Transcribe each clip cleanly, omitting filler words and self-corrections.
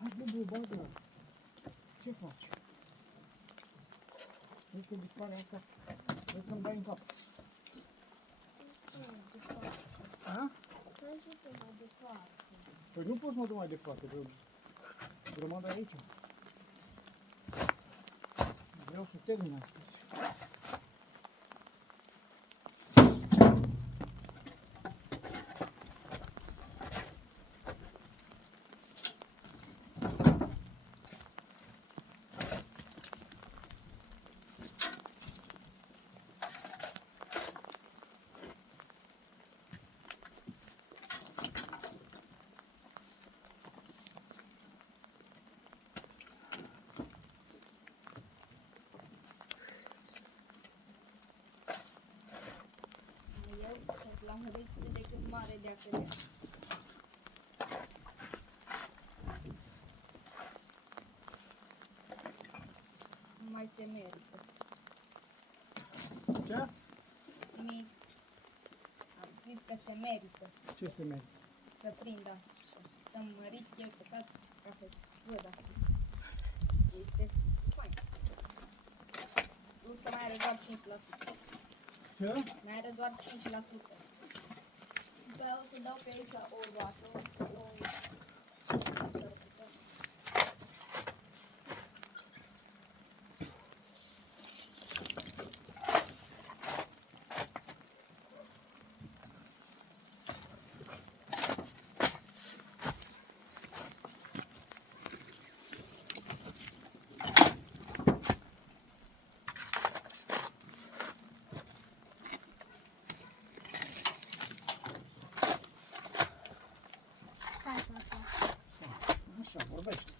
Hai, Bubu, bagă! Ce faci? Vezi că dispare asta? Vezi că îmi dai în cap. A? Păi nu poți mă duc mai departe, că grămada e aici. Vreau să termin, am spus. L-am risc de cât mare de acolo. Nu mai se merită. Ce? Am zis că se merită Ce se merge? să prind așa. Să-mi risc eu să cad ca să văd asta. Este fain. Plus că mai are doar 5%. Ce? Mai are doar 5%. După aia o să dau pe aici o roată. Așa, vorbește.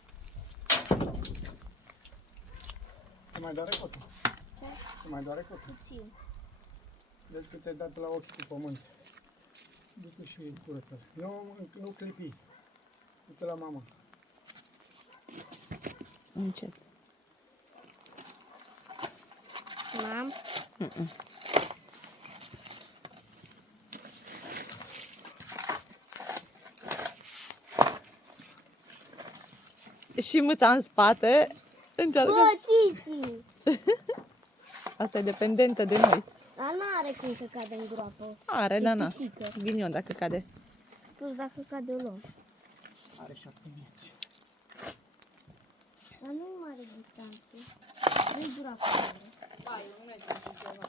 Te mai doare cotul? Ce? Te mai doare cotul? Puțin. Vezi că ți-ai dat la ochi cu pământ. Du-te și curăță. Nu clipi. Du-te la mama. Încet. Mam? Și mâța în spate încearcă. Titi! Asta e dependentă de noi. Dar nu are cum să cade în groapă. Are, E dar na. pisică. Ghinion dacă cade. Plus dacă cade o luăm. Are 7 vieți. Dar nu mare distanță. Nu-i groapă mare. Da, eu nu merg cu ceva.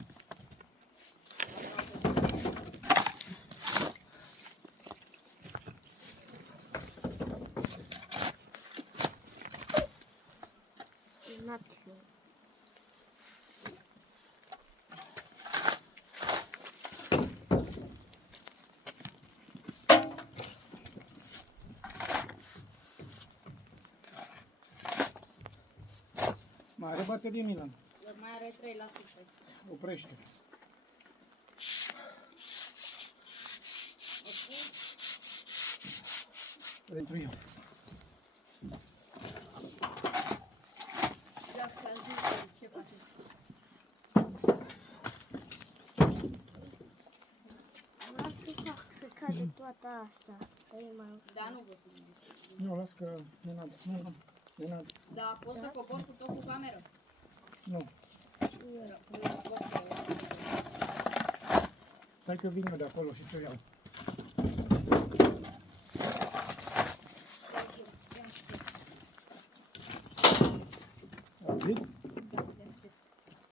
Mai are baterie, Milan. Mai are 3%. Oprește. Pentru eu. Dacă zici ce faceți? Vreau să cade toată asta. Da, nu vă filmez. Nu, las că e nada. Nu, e nada. Da, poți să cobor cu tot cu cameră? Nu. Stai că vin eu de acolo și te iau. Auzit?